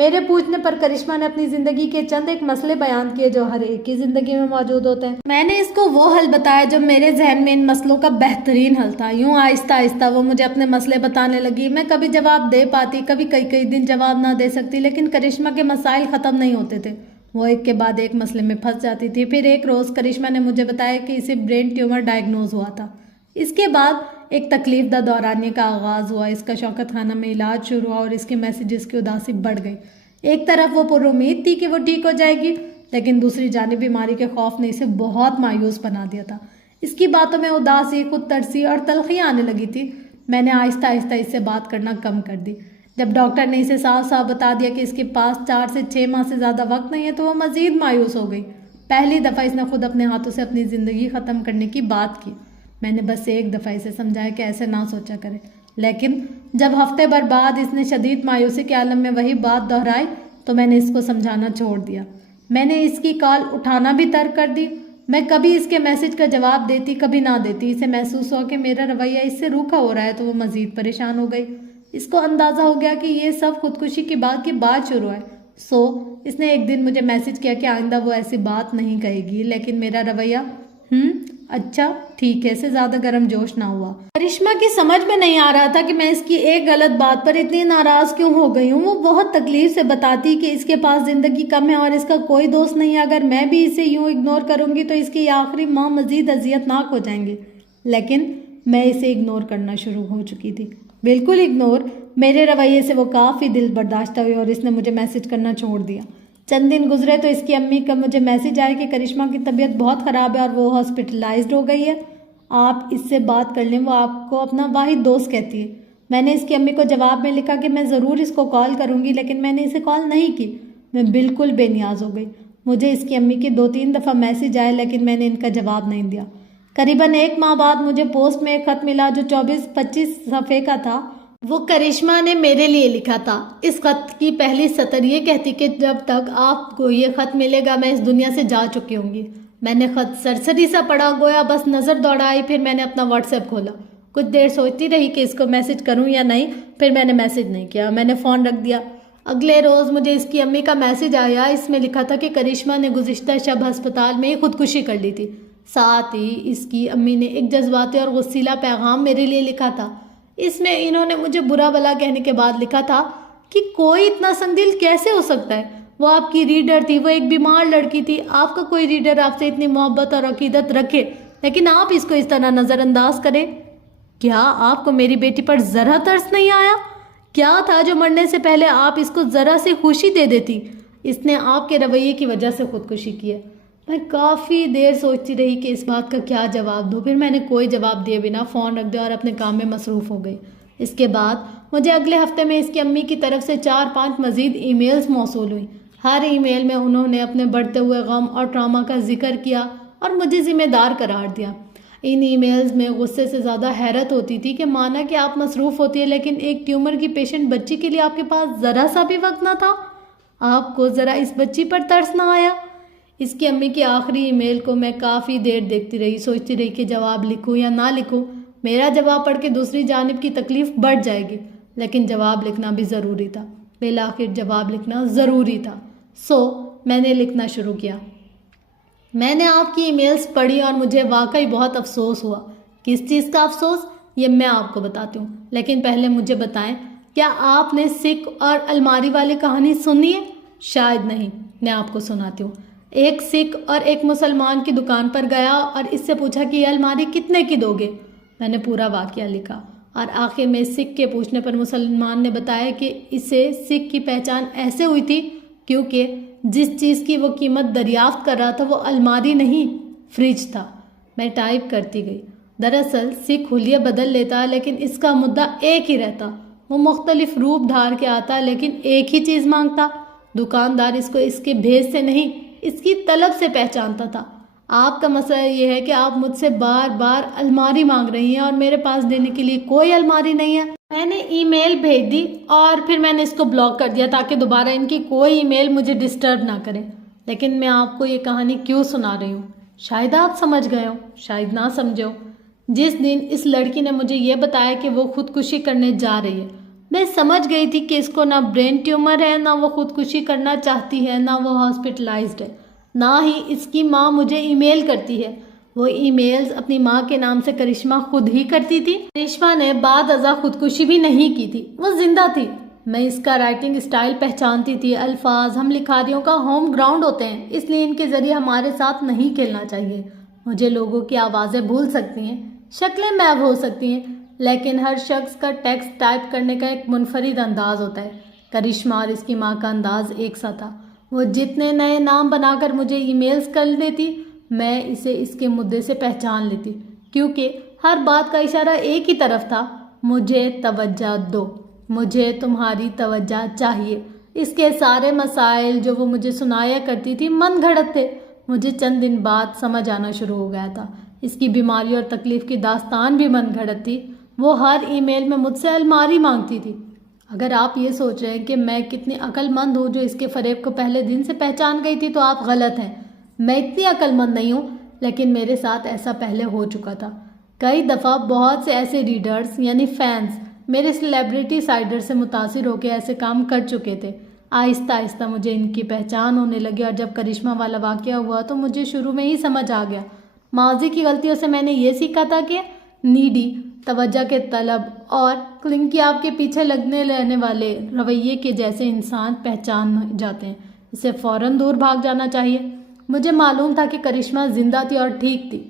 میرے پوچھنے پر کرشمہ نے اپنی زندگی کے چند ایک مسئلے بیان کیے جو ہر ایک کی زندگی میں موجود ہوتے ہیں. میں نے اس کو وہ حل بتایا جو میرے ذہن میں ان مسئلوں کا بہترین حل تھا. یوں آہستہ آہستہ وہ مجھے اپنے مسئلے بتانے لگی. میں کبھی جواب دے پاتی, کبھی کئی دن جواب نہ دے سکتی, لیکن کرشمہ کے مسائل ختم نہیں ہوتے تھے. وہ ایک کے بعد ایک مسئلے میں پھنس جاتی تھی. پھر ایک روز کرشمہ نے مجھے بتایا کہ اسے برین ٹیومر ڈائگنوز ہوا تھا. اس کے بعد ایک تکلیف دہ دورانیے کا آغاز ہوا. اس کا شوکت خانہ میں علاج شروع ہوا اور اس کے میسیجز کی اداسی بڑھ گئی. ایک طرف وہ پر امید تھی کہ وہ ٹھیک ہو جائے گی, لیکن دوسری جانب بیماری کے خوف نے اسے بہت مایوس بنا دیا تھا. اس کی باتوں میں اداسی, خود ترسی اور تلخی آنے لگی تھی. میں نے آہستہ آہستہ اس سے بات کرنا کم کر دی. جب ڈاکٹر نے اسے صاف صاف بتا دیا کہ اس کے پاس 4 سے 6 ماہ سے زیادہ وقت نہیں ہے تو وہ مزید مایوس ہو گئی. پہلی دفعہ اس نے خود اپنے ہاتھوں سے اپنی زندگی ختم کرنے کی بات کی. میں نے بس ایک دفعہ اسے سمجھایا کہ ایسے نہ سوچا کرے, لیکن جب ہفتے بھر بعد اس نے شدید مایوسی کے عالم میں وہی بات دہرائی تو میں نے اس کو سمجھانا چھوڑ دیا. میں نے اس کی کال اٹھانا بھی ترک کر دی. میں کبھی اس کے میسج کا جواب دیتی, کبھی نہ دیتی. اسے محسوس ہوا کہ میرا رویہ اس سے روکھا ہو رہا ہے تو وہ مزید پریشان ہو گئی. اس کو اندازہ ہو گیا کہ یہ سب خودکشی کی بات شروع ہے. اس نے ایک دن مجھے میسج کیا کہ آئندہ وہ ایسی بات نہیں کہے گی, لیکن میرا رویہ اچھا ٹھیک ہے سے زیادہ گرم جوش نہ ہوا. کرشمہ کی سمجھ میں نہیں آ رہا تھا کہ میں اس کی ایک غلط بات پر اتنی ناراض کیوں ہو گئی ہوں. وہ بہت تکلیف سے بتاتی کہ اس کے پاس زندگی کم ہے اور اس کا کوئی دوست نہیں ہے. اگر میں بھی اسے یوں اگنور کروں گی تو اس کی آخری ماہ مزید اذیت ناک ہو جائیں گے. لیکن میں اسے اگنور کرنا شروع ہو چکی تھی, بالکل اگنور. میرے رویے سے وہ کافی دل برداشتہ ہوئی اور اس نے مجھے میسج کرنا چھوڑ دیا. چند دن گزرے تو اس کی امی کا مجھے میسج آیا کہ کرشمہ کی طبیعت بہت خراب ہے اور وہ ہاسپٹلائزڈ ہو گئی ہے. آپ اس سے بات کر لیں, وہ آپ کو اپنا واحد دوست کہتی ہے. میں نے اس کی امی کو جواب میں لکھا کہ میں ضرور اس کو کال کروں گی, لیکن میں نے اسے کال نہیں کی. میں بالکل بے نیاز ہو گئی. مجھے اس کی امی کے 2-3 دفعہ میسج آئے, لیکن میں نے ان کا جواب نہیں دیا. قریباً 1 ماہ بعد مجھے پوسٹ میں ایک خط ملا جو 24-25 صفحے کا تھا. وہ کرشمہ نے میرے لیے لکھا تھا. اس خط کی پہلی سطر یہ کہتی کہ جب تک آپ کو یہ خط ملے گا میں اس دنیا سے جا چکی ہوں گی. میں نے خط سرسری سا پڑھا, گویا بس نظر دوڑائی. پھر میں نے اپنا واٹس ایپ کھولا. کچھ دیر سوچتی رہی کہ اس کو میسج کروں یا نہیں. پھر میں نے میسج نہیں کیا, میں نے فون رکھ دیا. اگلے روز مجھے اس کی امی کا میسج آیا. اس میں لکھا تھا کہ کرشمہ نے گزشتہ شب ہسپتال میں خودکشی کر لی تھی. ساتھ ہی اس کی امی نے ایک جذباتی اور غصیلا پیغام میرے لیے لکھا تھا. اس میں انہوں نے مجھے برا بھلا کہنے کے بعد لکھا تھا کہ کوئی اتنا سنگ دل کیسے ہو سکتا ہے. وہ آپ کی ریڈر تھی, وہ ایک بیمار لڑکی تھی. آپ کا کوئی ریڈر آپ سے اتنی محبت اور عقیدت رکھے لیکن آپ اس کو اس طرح نظر انداز کریں. کیا آپ کو میری بیٹی پر ذرا ترس نہیں آیا؟ کیا تھا جو مرنے سے پہلے آپ اس کو ذرا سی خوشی دے دیتی؟ اس نے آپ کے رویے کی وجہ سے خودکشی کی ہے. میں کافی دیر سوچتی رہی کہ اس بات کا کیا جواب دوں. پھر میں نے کوئی جواب دیے بنا فون رکھ دیا اور اپنے کام میں مصروف ہو گئی. اس کے بعد مجھے اگلے ہفتے میں اس کی امی کی طرف سے 4-5 مزید ای میلز موصول ہوئی. ہر ای میل میں انہوں نے اپنے بڑھتے ہوئے غم اور ٹراما کا ذکر کیا اور مجھے ذمہ دار قرار دیا. ان ای میلز میں غصے سے زیادہ حیرت ہوتی تھی کہ مانا کہ آپ مصروف ہوتی ہے لیکن ایک ٹیومر کی پیشنٹ بچی کے لیے آپ کے پاس ذرا سا بھی وقت نہ تھا. آپ کو ذرا اس بچی پر ترس نہ آیا؟ اس کی امی کی آخری ای میل کو میں کافی دیر دیکھتی رہی, سوچتی رہی کہ جواب لکھوں یا نہ لکھوں. میرا جواب پڑھ کے دوسری جانب کی تکلیف بڑھ جائے گی, لیکن جواب لکھنا بھی ضروری تھا. بالآخر جواب لکھنا ضروری تھا. میں نے لکھنا شروع کیا. میں نے آپ کی ای میلز پڑھی اور مجھے واقعی بہت افسوس ہوا. کس چیز کا افسوس یہ میں آپ کو بتاتی ہوں, لیکن پہلے مجھے بتائیں کیا آپ نے سکھ اور الماری والی کہانی سنی ہے؟ شاید نہیں, میں آپ کو سناتی ہوں. ایک سکھ اور ایک مسلمان کی دکان پر گیا اور اس سے پوچھا کہ یہ الماری کتنے کی دو گے. میں نے پورا واقعہ لکھا اور آخر میں سکھ کے پوچھنے پر مسلمان نے بتایا کہ اسے سکھ کی پہچان ایسے ہوئی تھی کیونکہ جس چیز کی وہ قیمت دریافت کر رہا تھا وہ الماری نہیں فریج تھا. میں ٹائپ کرتی گئی. دراصل سکھ حلیہ بدل لیتا لیکن اس کا مدعا ایک ہی رہتا. وہ مختلف روپ دھار کے آتا لیکن ایک ہی چیز مانگتا. دکاندار اس کو اس کے بھیس سے نہیں اس کی طلب سے پہچانتا تھا. آپ کا مسئلہ یہ ہے کہ آپ مجھ سے بار بار الماری مانگ رہی ہیں اور میرے پاس دینے کے لیے کوئی الماری نہیں ہے. میں نے ای میل بھیج دی اور پھر میں نے اس کو بلاک کر دیا تاکہ دوبارہ ان کی کوئی ای میل مجھے ڈسٹرب نہ کرے. لیکن میں آپ کو یہ کہانی کیوں سنا رہی ہوں؟ شاید آپ سمجھ گئے ہو, شاید نہ سمجھے ہو. جس دن اس لڑکی نے مجھے یہ بتایا کہ وہ خودکشی کرنے جا رہی ہے میں سمجھ گئی تھی کہ اس کو نہ برین ٹیومر ہے، نہ وہ خودکشی کرنا چاہتی ہے، نہ وہ ہاسپٹلائزڈ ہے، نہ ہی اس کی ماں مجھے ای میل کرتی ہے۔ وہ ای میلز اپنی ماں کے نام سے کرشمہ خود ہی کرتی تھی۔ کرشمہ نے بعد ازاں خودکشی بھی نہیں کی تھی، وہ زندہ تھی۔ میں اس کا رائٹنگ اسٹائل پہچانتی تھی۔ الفاظ ہم لکھاریوں کا ہوم گراؤنڈ ہوتے ہیں، اس لیے ان کے ذریعے ہمارے ساتھ نہیں کھیلنا چاہیے۔ مجھے لوگوں کی آوازیں بھول سکتی ہیں، شکلیں محو ہو سکتی ہیں، لیکن ہر شخص کا ٹیکسٹ ٹائپ کرنے کا ایک منفرد انداز ہوتا ہے۔ کرشمہ اور اس کی ماں کا انداز ایک سا تھا۔ وہ جتنے نئے نام بنا کر مجھے ای میلز کر دیتی، میں اسے اس کے مدعے سے پہچان لیتی، کیونکہ ہر بات کا اشارہ ایک ہی طرف تھا، مجھے توجہ دو، مجھے تمہاری توجہ چاہیے۔ اس کے سارے مسائل جو وہ مجھے سنایا کرتی تھی من گھڑت تھے۔ مجھے چند دن بعد سمجھ آنا شروع ہو گیا تھا۔ اس کی بیماری اور تکلیف کی داستان بھی من گھڑت تھی۔ وہ ہر ای میل میں مجھ سے الماری مانگتی تھی۔ اگر آپ یہ سوچ رہے ہیں کہ میں کتنی عقل مند ہوں جو اس کے فریب کو پہلے دن سے پہچان گئی تھی تو آپ غلط ہیں۔ میں اتنی عقل مند نہیں ہوں، لیکن میرے ساتھ ایسا پہلے ہو چکا تھا۔ کئی دفعہ بہت سے ایسے ریڈرز یعنی فینس میرے سیلیبریٹی سائڈر سے متاثر ہو کے ایسے کام کر چکے تھے۔ آہستہ آہستہ مجھے ان کی پہچان ہونے لگی، اور جب کرشمہ والا واقعہ ہوا تو مجھے شروع میں ہی سمجھ آ گیا۔ ماضی کی غلطیوں سے میں نے یہ سیکھا تھا کہ نیڈی، توجہ کے طلب اور کلنکی آپ کے پیچھے لگنے رہنے والے رویے کے جیسے انسان پہچان جاتے ہیں، اسے فوراً دور بھاگ جانا چاہیے۔ مجھے معلوم تھا کہ کرشمہ زندہ تھی اور ٹھیک تھی۔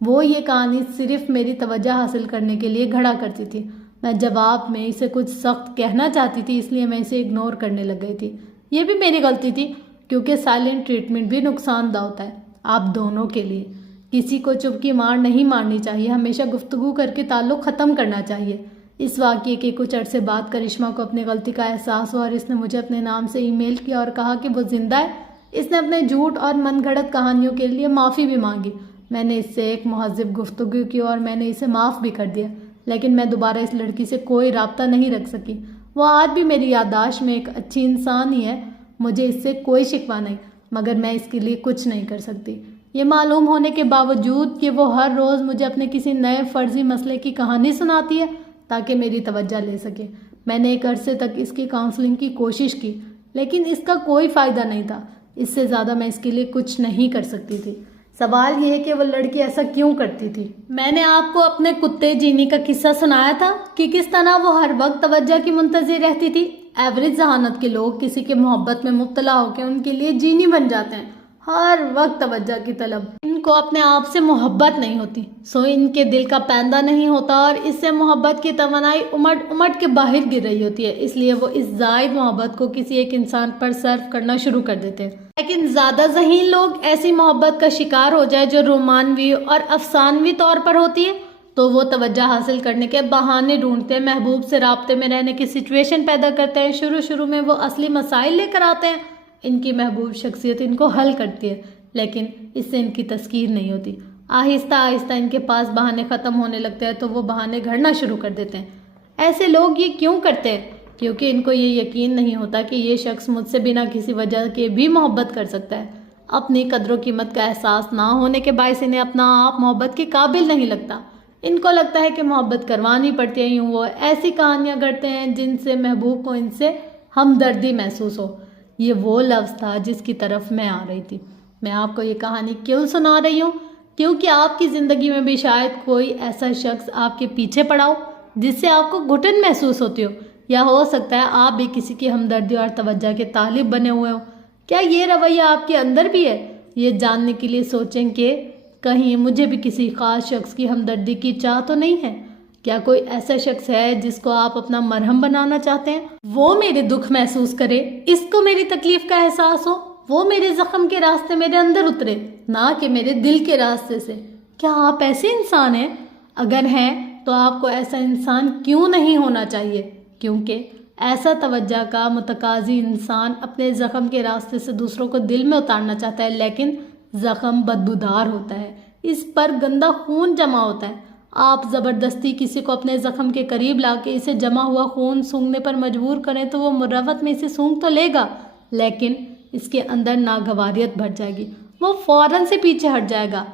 وہ یہ کہانی صرف میری توجہ حاصل کرنے کے لیے گھڑا کرتی تھی۔ میں جواب میں اسے کچھ سخت کہنا چاہتی تھی، اس لیے میں اسے اگنور کرنے لگ گئی تھی۔ یہ بھی میری غلطی تھی، کیونکہ سائلنٹ ٹریٹمنٹ بھی نقصان دہ ہوتا ہے، آپ دونوں کے لیے۔ کسی کو چپ کی مار نہیں مارنی چاہیے، ہمیشہ گفتگو کر کے تعلق ختم کرنا چاہیے۔ اس واقعے کے کچھ عرصے بعد کرشمہ کو اپنی غلطی کا احساس ہوا، اور اس نے مجھے اپنے نام سے ای میل کیا اور کہا کہ وہ زندہ ہے۔ اس نے اپنے جھوٹ اور من گھڑت کہانیوں کے لیے معافی بھی مانگی۔ میں نے اس سے ایک مہذب گفتگو کی اور میں نے اسے معاف بھی کر دیا، لیکن میں دوبارہ اس لڑکی سے کوئی رابطہ نہیں رکھ سکی۔ وہ آج بھی میری یادداشت میں ایک اچھی انسان ہی ہے، مجھے اس سے کوئی شکوہ نہیں، مگر میں اس کے لیے کچھ نہیں کر سکتی۔ یہ معلوم ہونے کے باوجود کہ وہ ہر روز مجھے اپنے کسی نئے فرضی مسئلے کی کہانی سناتی ہے تاکہ میری توجہ لے سکے۔ میں نے ایک عرصے تک اس کی کاؤنسلنگ کی کوشش کی، لیکن اس کا کوئی فائدہ نہیں تھا۔ اس سے زیادہ میں اس کے لیے کچھ نہیں کر سکتی تھی۔ سوال یہ ہے کہ وہ لڑکی ایسا کیوں کرتی تھی؟ میں نے آپ کو اپنے کتے جینی کا قصہ سنایا تھا کہ کس طرح وہ ہر وقت توجہ کی منتظر رہتی تھی۔ ایوریج ذہانت کے لوگ کسی کے محبت میں مبتلا ہو کے ان کے لیے جینی بن جاتے ہیں، ہر وقت توجہ کی طلب۔ ان کو اپنے آپ سے محبت نہیں ہوتی، سو ان کے دل کا پیندہ نہیں ہوتا، اور اس سے محبت کی توانائی امٹ امٹ کے باہر گر رہی ہوتی ہے، اس لیے وہ اس زائد محبت کو کسی ایک انسان پر صرف کرنا شروع کر دیتے ہیں۔ لیکن زیادہ ذہین لوگ ایسی محبت کا شکار ہو جائے جو رومانوی اور افسانوی طور پر ہوتی ہے تو وہ توجہ حاصل کرنے کے بہانے ڈھونڈتے ہیں، محبوب سے رابطے میں رہنے کی سچویشن پیدا کرتے ہیں۔ شروع میں وہ اصلی مسائل لے کر آتے ہیں، ان کی محبوب شخصیت ان کو حل کرتی ہے، لیکن اس سے ان کی تذکیر نہیں ہوتی۔ آہستہ آہستہ ان کے پاس بہانے ختم ہونے لگتے ہیں تو وہ بہانے گھڑنا شروع کر دیتے ہیں۔ ایسے لوگ یہ کیوں کرتے ہیں؟ کیونکہ ان کو یہ یقین نہیں ہوتا کہ یہ شخص مجھ سے بنا کسی وجہ کے بھی محبت کر سکتا ہے۔ اپنی قدر و قیمت کا احساس نہ ہونے کے باعث انہیں اپنا آپ محبت کے قابل نہیں لگتا۔ ان کو لگتا ہے کہ محبت کروانی پڑتی ہے، یوں وہ ایسی کہانیاں گھڑتے ہیں جن سے محبوب کو ان سے ہمدردی محسوس ہو۔ یہ وہ لفظ تھا جس کی طرف میں آ رہی تھی۔ میں آپ کو یہ کہانی کیوں سنا رہی ہوں؟ کیونکہ آپ کی زندگی میں بھی شاید کوئی ایسا شخص آپ کے پیچھے پڑا ہو جس سے آپ کو گھٹن محسوس ہوتی ہو، یا ہو سکتا ہے آپ بھی کسی کی ہمدردی اور توجہ کے طالب بنے ہوئے ہو۔ کیا یہ رویہ آپ کے اندر بھی ہے؟ یہ جاننے کے لیے سوچیں کہ کہیں مجھے بھی کسی خاص شخص کی ہمدردی کی چاہ تو نہیں ہے؟ کیا کوئی ایسا شخص ہے جس کو آپ اپنا مرہم بنانا چاہتے ہیں؟ وہ میرے دکھ محسوس کرے، اس کو میری تکلیف کا احساس ہو، وہ میرے زخم کے راستے میرے اندر اترے، نہ کہ میرے دل کے راستے سے۔ کیا آپ ایسے انسان ہیں؟ اگر ہیں تو آپ کو ایسا انسان کیوں نہیں ہونا چاہیے؟ کیونکہ ایسا توجہ کا متقاضی انسان اپنے زخم کے راستے سے دوسروں کو دل میں اتارنا چاہتا ہے، لیکن زخم بدبودار ہوتا ہے، اس پر گندا خون جمع ہوتا ہے۔ آپ زبردستی کسی کو اپنے زخم کے قریب لا کے اسے جمع ہوا خون سونگھنے پر مجبور کریں تو وہ مروت میں اسے سونگھ تو لے گا، لیکن اس کے اندر ناگواریت بھر جائے گی، وہ فوراً سے پیچھے ہٹ جائے گا۔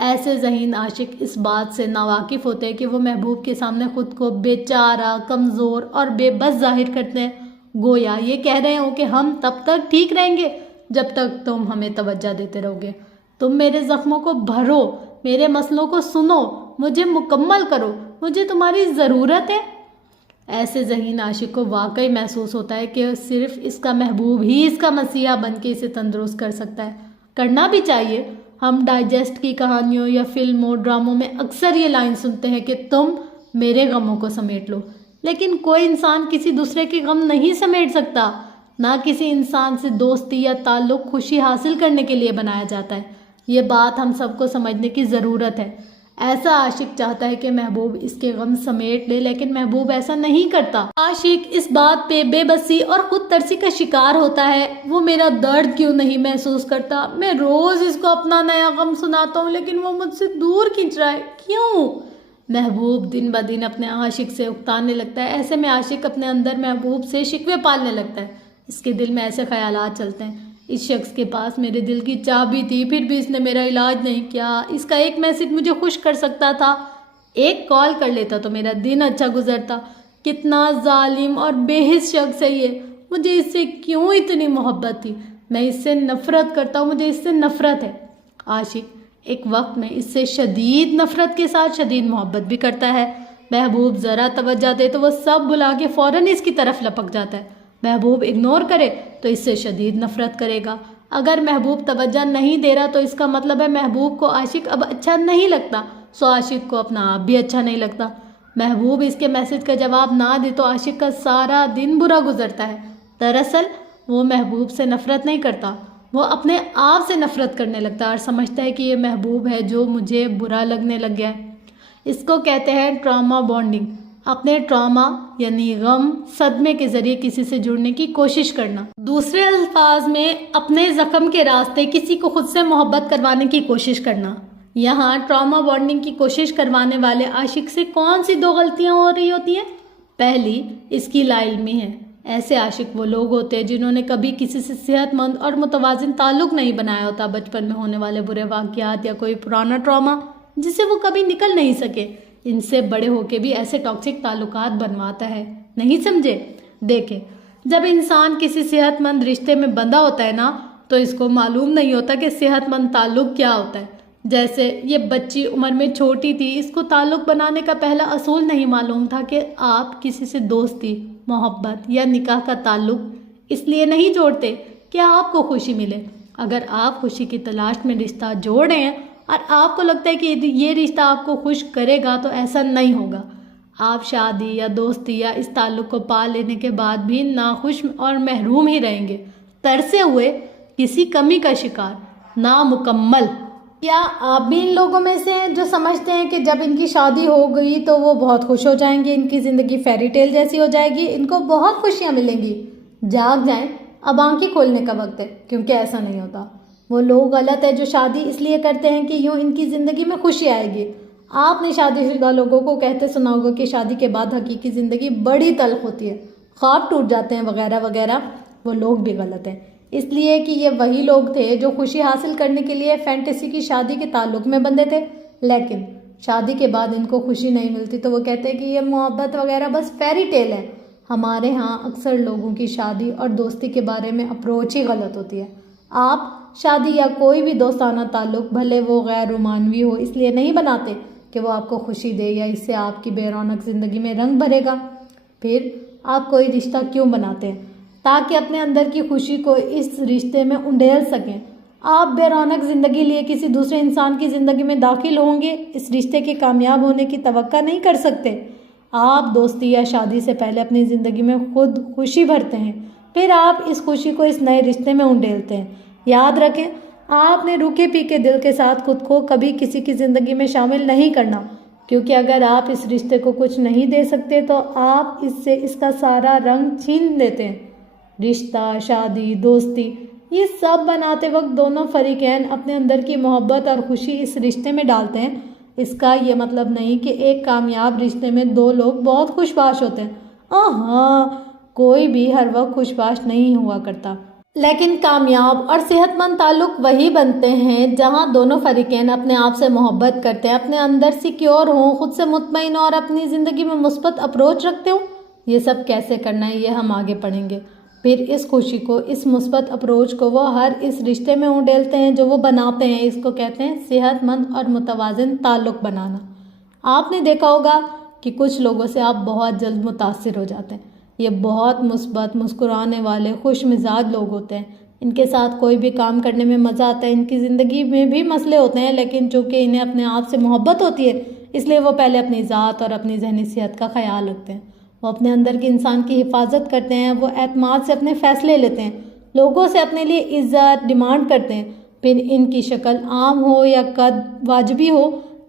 ایسے ذہین عاشق اس بات سے ناواقف ہوتے ہیں کہ وہ محبوب کے سامنے خود کو بیچارہ، کمزور اور بے بس ظاہر کرتے ہیں، گویا یہ کہہ رہے ہوں کہ ہم تب تک ٹھیک رہیں گے جب تک تم ہمیں توجہ دیتے رہو گے، تم میرے زخموں کو بھرو، میرے مسئلوں کو سنو، مجھے مکمل کرو، مجھے تمہاری ضرورت ہے۔ ایسے ذہین عاشق کو واقعی محسوس ہوتا ہے کہ صرف اس کا محبوب ہی اس کا مسیحا بن کے اسے تندرست کر سکتا ہے، کرنا بھی چاہیے۔ ہم ڈائجسٹ کی کہانیوں یا فلموں ڈراموں میں اکثر یہ لائن سنتے ہیں کہ تم میرے غموں کو سمیٹ لو، لیکن کوئی انسان کسی دوسرے کے غم نہیں سمیٹ سکتا، نہ کسی انسان سے دوستی یا تعلق خوشی حاصل کرنے کے لیے بنایا جاتا ہے۔ یہ بات ہم سب کو سمجھنے کی ضرورت ہے۔ ایسا عاشق چاہتا ہے کہ محبوب اس کے غم سمیٹ لے، لیکن محبوب ایسا نہیں کرتا۔ عاشق اس بات پہ بے بسی اور خود ترسی کا شکار ہوتا ہے، وہ میرا درد کیوں نہیں محسوس کرتا، میں روز اس کو اپنا نیا غم سناتا ہوں لیکن وہ مجھ سے دور کھینچ رہا ہے، کیوں؟ محبوب دن بدن اپنے عاشق سے اکتانے لگتا ہے۔ ایسے میں عاشق اپنے اندر محبوب سے شکوے پالنے لگتا ہے۔ اس کے دل میں ایسے خیالات چلتے ہیں، اس شخص کے پاس میرے دل کی چابی تھی، پھر بھی اس نے میرا علاج نہیں کیا، اس کا ایک میسج مجھے خوش کر سکتا تھا، ایک کال کر لیتا تو میرا دن اچھا گزرتا، کتنا ظالم اور بے حس شخص ہے یہ، مجھے اس سے کیوں اتنی محبت تھی، میں اس سے نفرت کرتا ہوں، مجھے اس سے نفرت ہے۔ عاشق ایک وقت میں اس سے شدید نفرت کے ساتھ شدید محبت بھی کرتا ہے۔ محبوب ذرا توجہ دے تو وہ سب بھلا کے فوراً اس کی طرف لپک جاتا ہے، محبوب اگنور کرے تو اس سے شدید نفرت کرے گا۔ اگر محبوب توجہ نہیں دے رہا تو اس کا مطلب ہے محبوب کو عاشق اب اچھا نہیں لگتا، سو عاشق کو اپنا آپ بھی اچھا نہیں لگتا۔ محبوب اس کے میسج کا جواب نہ دے تو عاشق کا سارا دن برا گزرتا ہے۔ دراصل وہ محبوب سے نفرت نہیں کرتا، وہ اپنے آپ سے نفرت کرنے لگتا ہے اور سمجھتا ہے کہ یہ محبوب ہے جو مجھے برا لگنے لگ گیا ہے۔ اس کو کہتے ہیں ٹراما بانڈنگ، اپنے ٹراما یعنی غم صدمے کے ذریعے کسی سے جڑنے کی کوشش کرنا، دوسرے الفاظ میں اپنے زخم کے راستے کسی کو خود سے محبت کروانے کی کوشش کرنا۔ یہاں ٹراما بانڈنگ کی کوشش کروانے والے عاشق سے کون سی دو غلطیاں ہو رہی ہوتی ہیں؟ پہلی، اس کی لا علمی ہے۔ ایسے عاشق وہ لوگ ہوتے ہیں جنہوں نے کبھی کسی سے صحت مند اور متوازن تعلق نہیں بنایا ہوتا، بچپن میں ہونے والے برے واقعات یا کوئی پرانا ٹراما جس سے وہ کبھی نکل نہیں سکے، ان سے بڑے ہو کے بھی ایسے ٹاکسک تعلقات بنواتا ہے، نہیں سمجھے؟ دیکھیں، جب انسان کسی صحت مند رشتے میں بندھا ہوتا ہے نا تو اس کو معلوم نہیں ہوتا کہ صحت مند تعلق کیا ہوتا ہے۔ جیسے یہ بچی عمر میں چھوٹی تھی، اس کو تعلق بنانے کا پہلا اصول نہیں معلوم تھا کہ آپ کسی سے دوستی، محبت یا نکاح کا تعلق اس لیے نہیں جوڑتے کہ آپ کو خوشی ملے۔ اگر آپ خوشی کی تلاش میں رشتہ جوڑ رہے ہیں اور آپ کو لگتا ہے کہ یہ رشتہ آپ کو خوش کرے گا تو ایسا نہیں ہوگا۔ آپ شادی یا دوستی یا اس تعلق کو پا لینے کے بعد بھی ناخوش اور محروم ہی رہیں گے، ترسے ہوئے، کسی کمی کا شکار، نامکمل۔ کیا آپ بھی ان لوگوں میں سے ہیں جو سمجھتے ہیں کہ جب ان کی شادی ہو گئی تو وہ بہت خوش ہو جائیں گے، ان کی زندگی فیری ٹیل جیسی ہو جائے گی، ان کو بہت خوشیاں ملیں گی؟ جاگ جائیں، اب آنکھیں کھولنے کا وقت ہے، کیونکہ ایسا نہیں ہوتا۔ وہ لوگ غلط ہے جو شادی اس لیے کرتے ہیں کہ یوں ان کی زندگی میں خوشی آئے گی۔ آپ نے شادی شدہ لوگوں کو کہتے سنا ہوگا کہ شادی کے بعد حقیقی زندگی بڑی تلخ ہوتی ہے، خواب ٹوٹ جاتے ہیں وغیرہ وغیرہ۔ وہ لوگ بھی غلط ہیں، اس لیے کہ یہ وہی لوگ تھے جو خوشی حاصل کرنے کے لیے فینٹیسی کی شادی کے تعلق میں بندھے تھے، لیکن شادی کے بعد ان کو خوشی نہیں ملتی تو وہ کہتے ہیں کہ یہ محبت وغیرہ بس فیری ٹیل ہے۔ ہمارے ہاں اکثر لوگوں کی شادی اور دوستی کے بارے میں اپروچ ہی غلط ہوتی ہے۔ آپ شادی یا کوئی بھی دوستانہ تعلق بھلے وہ غیر رومانوی ہو اس لیے نہیں بناتے کہ وہ آپ کو خوشی دے یا اس سے آپ کی بے رونق زندگی میں رنگ بھرے گا۔ پھر آپ کوئی رشتہ کیوں بناتے ہیں؟ تاکہ اپنے اندر کی خوشی کو اس رشتے میں انڈیل سکیں۔ آپ بے رونق زندگی لیے کسی دوسرے انسان کی زندگی میں داخل ہوں گے، اس رشتے کے کامیاب ہونے کی توقع نہیں کر سکتے۔ آپ دوستی یا شادی سے پہلے اپنی زندگی میں خود خوشی بھرتے ہیں، پھر آپ اس خوشی کو اس نئے رشتے میں انڈیلتے ہیں۔ یاد رکھیں، آپ نے روکھے پھیکے دل کے ساتھ خود کو کبھی کسی کی زندگی میں شامل نہیں کرنا، کیونکہ اگر آپ اس رشتے کو کچھ نہیں دے سکتے تو آپ اس سے اس کا سارا رنگ چھین لیتے ہیں۔ رشتہ، شادی، دوستی، یہ سب بناتے وقت دونوں فریقین اپنے اندر کی محبت اور خوشی اس رشتے میں ڈالتے ہیں۔ اس کا یہ مطلب نہیں کہ ایک کامیاب رشتے میں دو لوگ بہت خوش باش ہوتے ہیں۔ ہاں، کوئی بھی ہر وقت خوش باش نہیں ہوا کرتا۔ لیکن کامیاب اور صحت مند تعلق وہی بنتے ہیں جہاں دونوں فریقین اپنے آپ سے محبت کرتے ہیں، اپنے اندر سیکیور ہوں، خود سے مطمئن اور اپنی زندگی میں مثبت اپروچ رکھتے ہوں۔ یہ سب کیسے کرنا ہے یہ ہم آگے پڑھیں گے۔ پھر اس خوشی کو، اس مثبت اپروچ کو وہ ہر اس رشتے میں اونڈیلتے ہیں جو وہ بناتے ہیں۔ اس کو کہتے ہیں صحت مند اور متوازن تعلق بنانا۔ آپ نے دیکھا ہوگا کہ کچھ لوگوں سے آپ بہت جلد متاثر ہو جاتے ہیں۔ یہ بہت مثبت، مسکرانے والے، خوش مزاج لوگ ہوتے ہیں۔ ان کے ساتھ کوئی بھی کام کرنے میں مزہ آتا ہے۔ ان کی زندگی میں بھی مسئلے ہوتے ہیں، لیکن چونکہ انہیں اپنے آپ سے محبت ہوتی ہے اس لیے وہ پہلے اپنی ذات اور اپنی ذہنی صحت کا خیال رکھتے ہیں۔ وہ اپنے اندر کے انسان کی حفاظت کرتے ہیں، وہ اعتماد سے اپنے فیصلے لیتے ہیں، لوگوں سے اپنے لیے عزت ڈیمانڈ کرتے ہیں، پھر ان کی شکل عام ہو یا قد واجبی ہو،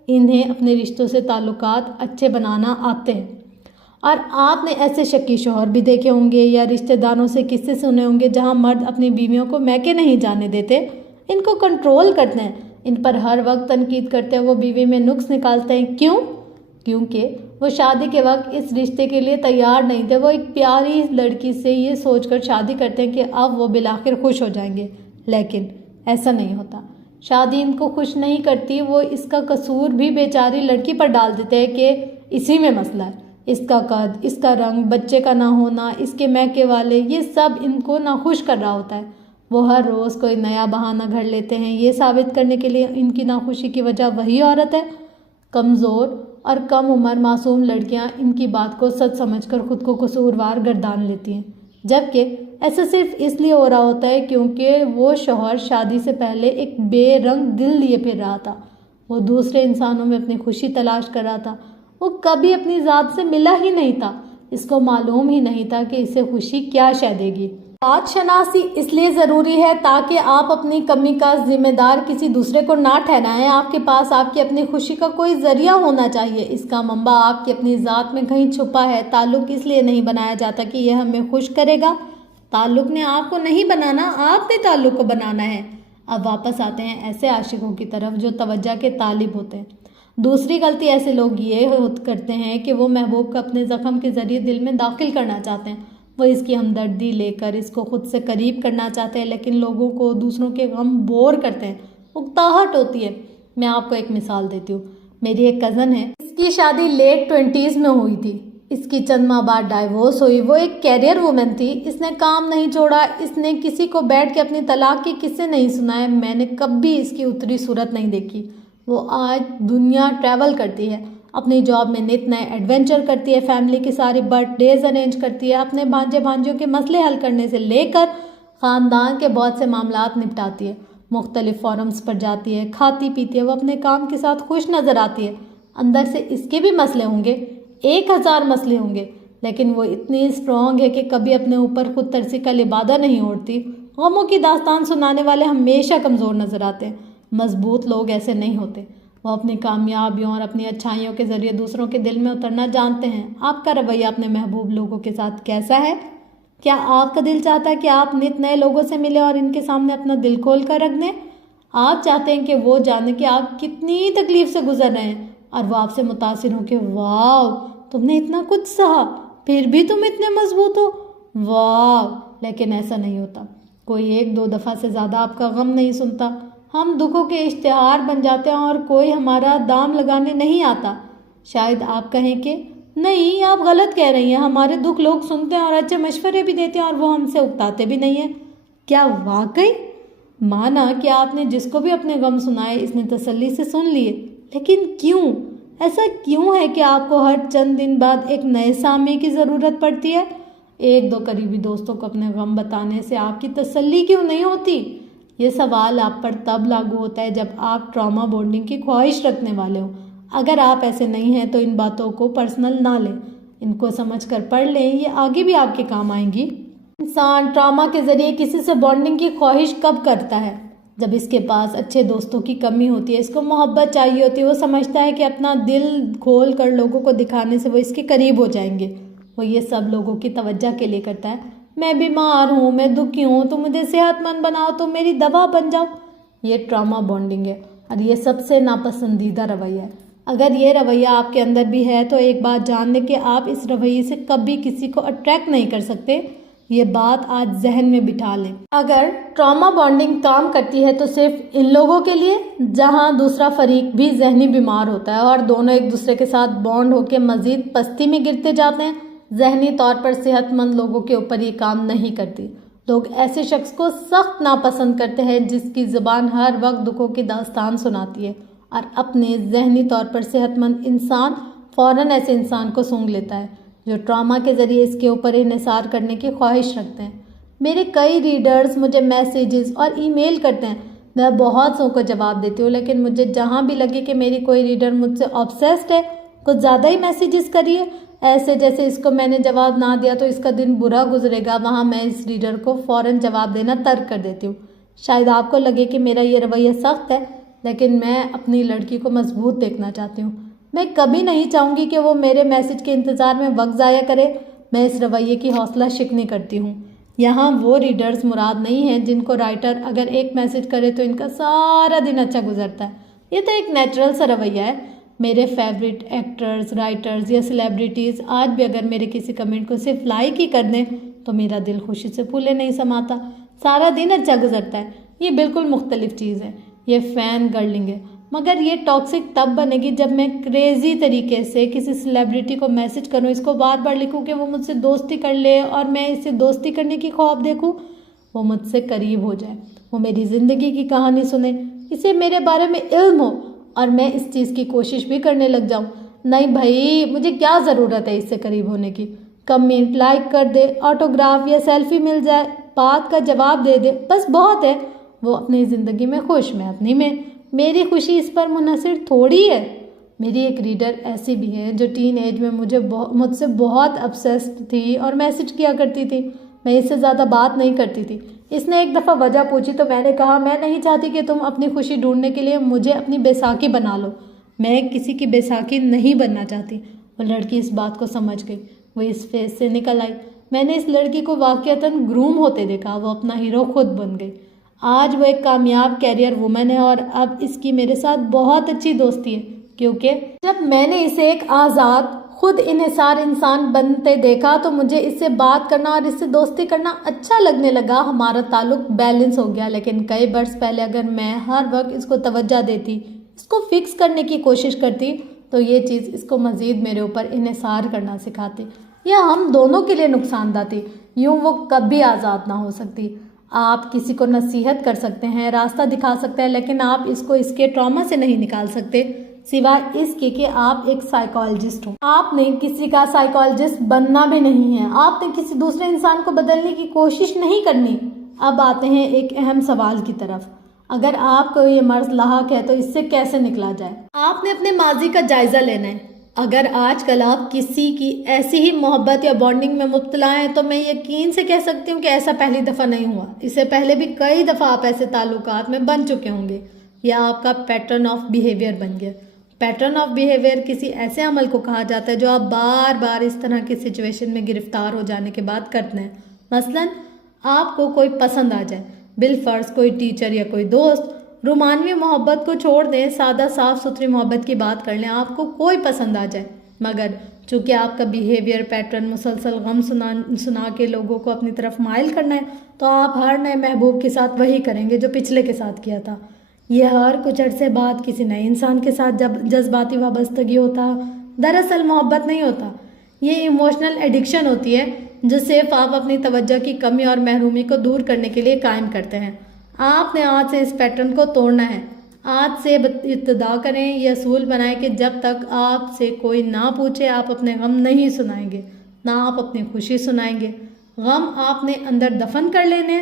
انہیں اپنے رشتوں سے تعلقات اچھے بنانا آتے ہیں۔ اور آپ نے ایسے شکی شوہر بھی دیکھے ہوں گے یا رشتہ داروں سے قصے سنے ہوں گے جہاں مرد اپنی بیویوں کو میکے نہیں جانے دیتے، ان کو کنٹرول کرتے ہیں، ان پر ہر وقت تنقید کرتے ہیں، وہ بیوی میں نقص نکالتے ہیں۔ کیوں؟ کیونکہ وہ شادی کے وقت اس رشتے کے لیے تیار نہیں تھے۔ وہ ایک پیاری لڑکی سے یہ سوچ کر شادی کرتے ہیں کہ اب وہ بالآخر خوش ہو جائیں گے، لیکن ایسا نہیں ہوتا۔ شادی ان کو خوش نہیں کرتی، وہ اس کا قصور بھی بیچاری لڑکی پر ڈال دیتے ہیں کہ اسی میں مسئلہ ہے، اس کا قد، اس کا رنگ، بچے کا نہ ہونا، اس کے میکے والے، یہ سب ان کو ناخوش کر رہا ہوتا ہے۔ وہ ہر روز کوئی نیا بہانہ گھڑ لیتے ہیں یہ ثابت کرنے کے لیے ان کی ناخوشی کی وجہ وہی عورت ہے۔ کمزور اور کم عمر معصوم لڑکیاں ان کی بات کو سچ سمجھ کر خود کو قصوروار گردان لیتی ہیں، جبکہ ایسا صرف اس لیے ہو رہا ہوتا ہے کیونکہ وہ شوہر شادی سے پہلے ایک بے رنگ دل لیے پھر رہا تھا۔ وہ دوسرے انسانوں میں اپنی خوشی تلاش کر رہا تھا، وہ کبھی اپنی ذات سے ملا ہی نہیں تھا، اس کو معلوم ہی نہیں تھا کہ اسے خوشی کیا شے دے گی۔ ذات شناسی اس لیے ضروری ہے تاکہ آپ اپنی کمی کا ذمہ دار کسی دوسرے کو نہ ٹھہرائیں۔ آپ کے پاس آپ کی اپنی خوشی کا کوئی ذریعہ ہونا چاہیے، اس کا منبع آپ کی اپنی ذات میں کہیں چھپا ہے۔ تعلق اس لیے نہیں بنایا جاتا کہ یہ ہمیں خوش کرے گا، تعلق نے آپ کو نہیں بنانا، آپ نے تعلق کو بنانا ہے۔ اب واپس آتے ہیں ایسے عاشقوں کی طرف جو توجہ کے طالب ہوتے ہیں۔ دوسری غلطی ایسے لوگ یہ کرتے ہیں کہ وہ محبوب کو اپنے زخم کے ذریعے دل میں داخل کرنا چاہتے ہیں، وہ اس کی ہمدردی لے کر اس کو خود سے قریب کرنا چاہتے ہیں، لیکن لوگوں کو دوسروں کے غم بور کرتے ہیں، اکتاہٹ ہوتی ہے۔ میں آپ کو ایک مثال دیتی ہوں۔ میری ایک کزن ہے، اس کی شادی لیٹ 20s میں ہوئی تھی، اس کی چند ماہ بعد ڈائیورس ہوئی۔ وہ ایک کیریئر وومن تھی، اس نے کام نہیں چھوڑا، اس نے کسی کو بیٹھ کے اپنی طلاق کے قصے نہیں سنائے، میں نے کبھی اس کی اتری صورت نہیں دیکھی۔ وہ آج دنیا ٹریول کرتی ہے، اپنی جاب میں نت نئے ایڈونچر کرتی ہے، فیملی کی ساری برتھ ڈیز ارینج کرتی ہے، اپنے بھانجے بھانجیوں کے مسئلے حل کرنے سے لے کر خاندان کے بہت سے معاملات نپٹاتی ہے، مختلف فورمز پر جاتی ہے، کھاتی پیتی ہے، وہ اپنے کام کے ساتھ خوش نظر آتی ہے۔ اندر سے اس کے بھی مسئلے ہوں گے، 1000 مسئلے ہوں گے، لیکن وہ اتنی اسٹرانگ ہے کہ کبھی اپنے اوپر خود ترسی کا لبادہ نہیں اوڑھتی۔ غموں کی داستان سنانے والے ہمیشہ کمزور نظر آتے ہیں، مضبوط لوگ ایسے نہیں ہوتے، وہ اپنی کامیابیوں اور اپنی اچھائیوں کے ذریعے دوسروں کے دل میں اترنا جانتے ہیں۔ آپ کا رویہ اپنے محبوب لوگوں کے ساتھ کیسا ہے؟ کیا آپ کا دل چاہتا ہے کہ آپ نت نئے لوگوں سے ملیں اور ان کے سامنے اپنا دل کھول کر رکھ دیں؟ آپ چاہتے ہیں کہ وہ جانیں کہ آپ کتنی تکلیف سے گزر رہے ہیں اور وہ آپ سے متاثر ہوں کہ واو تم نے اتنا کچھ سہا پھر بھی تم اتنے مضبوط ہو، واو۔ لیکن ایسا نہیں ہوتا، کوئی 1-2 دفعہ سے زیادہ آپ کا غم نہیں سنتا۔ ہم دکھوں کے اشتہار بن جاتے ہیں اور کوئی ہمارا دام لگانے نہیں آتا۔ شاید آپ کہیں کہ نہیں، آپ غلط کہہ رہی ہیں، ہمارے دکھ لوگ سنتے ہیں اور اچھے مشورے بھی دیتے ہیں اور وہ ہم سے اکتاتے بھی نہیں ہیں۔ کیا واقعی؟ مانا کہ آپ نے جس کو بھی اپنے غم سنائے اس نے تسلی سے سن لیے، لیکن کیوں؟ ایسا کیوں ہے کہ آپ کو ہر چند دن بعد ایک نئے سامع کی ضرورت پڑتی ہے؟ 1-2 قریبی دوستوں کو اپنے غم بتانے سے آپ کی تسلی کیوں نہیں ہوتی؟ یہ سوال آپ پر تب لاگو ہوتا ہے جب آپ ٹراما بونڈنگ کی خواہش رکھنے والے ہوں۔ اگر آپ ایسے نہیں ہیں تو ان باتوں کو پرسنل نہ لیں، ان کو سمجھ کر پڑھ لیں، یہ آگے بھی آپ کے کام آئیں گی۔ انسان ٹراما کے ذریعے کسی سے بونڈنگ کی خواہش کب کرتا ہے؟ جب اس کے پاس اچھے دوستوں کی کمی ہوتی ہے، اس کو محبت چاہیے ہوتی ہے، وہ سمجھتا ہے کہ اپنا دل کھول کر لوگوں کو دکھانے سے وہ اس کے قریب ہو جائیں گے۔ وہ یہ سب لوگوں کی توجہ کے لیے کرتا ہے، میں بیمار ہوں، میں دکھی ہوں، تم مجھے صحت مند بناؤ، تم میری دوا بن جاؤ۔ یہ ٹراما بونڈنگ ہے اور یہ سب سے ناپسندیدہ رویہ ہے۔ اگر یہ رویہ آپ کے اندر بھی ہے تو ایک بات جان لیں کہ آپ اس رویے سے کبھی کسی کو اٹریکٹ نہیں کر سکتے۔ یہ بات آج ذہن میں بٹھا لیں۔ اگر ٹراما بانڈنگ کام کرتی ہے تو صرف ان لوگوں کے لیے جہاں دوسرا فریق بھی ذہنی بیمار ہوتا ہے اور دونوں ایک دوسرے کے ساتھ بانڈ ہو کے مزید پستی میں گرتے جاتے ہیں۔ ذہنی طور پر صحت مند لوگوں کے اوپر یہ کام نہیں کرتی۔ لوگ ایسے شخص کو سخت ناپسند کرتے ہیں جس کی زبان ہر وقت دکھوں کی داستان سناتی ہے، اور اپنے ذہنی طور پر صحت مند انسان فوراً ایسے انسان کو سونگ لیتا ہے جو ٹراما کے ذریعے اس کے اوپر انحصار کرنے کی خواہش رکھتے ہیں۔ میرے کئی ریڈرز مجھے میسیجز اور ای میل کرتے ہیں، میں بہت سو کو جواب دیتی ہوں، لیکن مجھے جہاں بھی لگے کہ میری کوئی ریڈر مجھ سے آبسیسڈ ہے، کچھ زیادہ ہی میسیجز کریے، ایسے جیسے اس کو میں نے جواب نہ دیا تو اس کا دن برا گزرے گا، وہاں میں اس ریڈر کو فوراً جواب دینا ترک کر دیتی ہوں۔ شاید آپ کو لگے کہ میرا یہ رویہ سخت ہے، لیکن میں اپنی لڑکی کو مضبوط دیکھنا چاہتی ہوں۔ میں کبھی نہیں چاہوں گی کہ وہ میرے میسج کے انتظار میں وقت ضائع کرے۔ میں اس رویے کی حوصلہ شکنی کرتی ہوں۔ یہاں وہ ریڈرز مراد نہیں ہیں جن کو رائٹر اگر ایک میسج کرے تو ان کا سارا دن اچھا گزرتا ہے۔ یہ تو ایک نیچرل سا رویہ ہے۔ میرے فیوریٹ ایکٹرز، رائٹرز یا سیلیبریٹیز آج بھی اگر میرے کسی کمنٹ کو صرف لائک ہی کر دیں تو میرا دل خوشی سے پھولے نہیں سماتا، سارا دن اچھا گزرتا ہے۔ یہ بالکل مختلف چیز ہے، یہ فین گرلنگ ہے۔ مگر یہ ٹاکسک تب بنے گی جب میں کریزی طریقے سے کسی سیلیبریٹی کو میسج کروں، اس کو بار بار لکھوں کہ وہ مجھ سے دوستی کر لے اور میں اس سے دوستی کرنے کی خواب دیکھوں، وہ مجھ سے قریب ہو جائے، وہ میری زندگی کی کہانی سنے، اسے میرے بارے میں علم ہو اور میں اس چیز کی کوشش بھی کرنے لگ جاؤں۔ نہیں بھائی، مجھے کیا ضرورت ہے اس سے قریب ہونے کی؟ کمنٹ لائک کر دے، آٹوگراف یا سیلفی مل جائے، بات کا جواب دے دے، بس بہت ہے۔ وہ اپنی زندگی میں خوش، میں اپنی میں۔ میری خوشی اس پر منحصر تھوڑی ہے۔ میری ایک ریڈر ایسی بھی ہے جو ٹین ایج میں مجھ سے بہت obsessed تھی اور میسج کیا کرتی تھی۔ میں اس سے زیادہ بات نہیں کرتی تھی۔ اس نے ایک دفعہ وجہ پوچھی تو میں نے کہا میں نہیں چاہتی کہ تم اپنی خوشی ڈھونڈنے کے لیے مجھے اپنی بیساکھی بنا لو۔ میں کسی کی بیساکھی نہیں بننا چاہتی۔ وہ لڑکی اس بات کو سمجھ گئی، وہ اس فیز سے نکل آئی۔ میں نے اس لڑکی کو واقعتاً گروم ہوتے دیکھا، وہ اپنا ہیرو خود بن گئی۔ آج وہ ایک کامیاب کیریئر وومن ہے اور اب اس کی میرے ساتھ بہت اچھی دوستی ہے، کیونکہ جب میں نے اسے ایک آزاد خود انحصار انسان بنتے دیکھا تو مجھے اس سے بات کرنا اور اس سے دوستی کرنا اچھا لگنے لگا۔ ہمارا تعلق بیلنس ہو گیا، لیکن کئی برس پہلے اگر میں ہر وقت اس کو توجہ دیتی، اس کو فکس کرنے کی کوشش کرتی تو یہ چیز اس کو مزید میرے اوپر انحصار کرنا سکھاتی۔ یہ ہم دونوں کے لیے نقصان دہ تھی، یوں وہ کبھی آزاد نہ ہو سکتی۔ آپ کسی کو نصیحت کر سکتے ہیں، راستہ دکھا سکتے ہیں، لیکن آپ اس کو اس کے ٹراما سے نہیں نکال سکتے، سوائے اس کے کہ آپ ایک سائیکالوجسٹ ہوں۔ آپ نے کسی کا سائیکالوجسٹ بننا بھی نہیں ہے، آپ نے کسی دوسرے انسان کو بدلنے کی کوشش نہیں کرنی۔ اب آتے ہیں ایک اہم سوال کی طرف۔ اگر آپ کو یہ مرض لاحق ہے تو اس سے کیسے نکلا جائے؟ آپ نے اپنے ماضی کا جائزہ لینا ہے۔ اگر آج کل آپ کسی کی ایسی ہی محبت یا بانڈنگ میں مبتلا ہیں تو میں یقین سے کہہ سکتی ہوں کہ ایسا پہلی دفعہ نہیں ہوا، اس سے پہلے بھی کئی دفعہ آپ ایسے تعلقات میں بن چکے ہوں گے، یا آپ کا پیٹرن آف بیہیویئر بن گیا۔ پیٹرن آف بیہیویئر کسی ایسے عمل کو کہا جاتا ہے جو آپ بار بار اس طرح کی سچویشن میں گرفتار ہو جانے کے بعد کرتے ہیں۔ مثلاً آپ کو کوئی پسند آ جائے، بالفرض کوئی ٹیچر یا کوئی دوست۔ رومانوی محبت کو چھوڑ دیں، سادہ صاف ستھری محبت کی بات کر لیں، آپ کو کوئی پسند آ جائے، مگر چونکہ آپ کا بیہیویئر پیٹرن مسلسل غم سنا کے لوگوں کو اپنی طرف مائل کرنا ہے تو آپ ہر نئے محبوب کے ساتھ وہی کریں گے جو پچھلے کے ساتھ کیا تھا۔ یہ ہر کچھ عرصے بعد کسی نئے انسان کے ساتھ جب جذباتی وابستگی ہوتا، دراصل محبت نہیں ہوتا، یہ ایموشنل ایڈکشن ہوتی ہے جو صرف آپ اپنی توجہ کی کمی اور محرومی کو دور کرنے کے لیے قائم کرتے ہیں۔ آپ نے آج سے اس پیٹرن کو توڑنا ہے۔ آج سے ابتدا کریں، یہ اصول بنائیں کہ جب تک آپ سے کوئی نہ پوچھے آپ اپنے غم نہیں سنائیں گے، نہ آپ اپنی خوشی سنائیں گے۔ غم آپ نے اندر دفن کر لینے،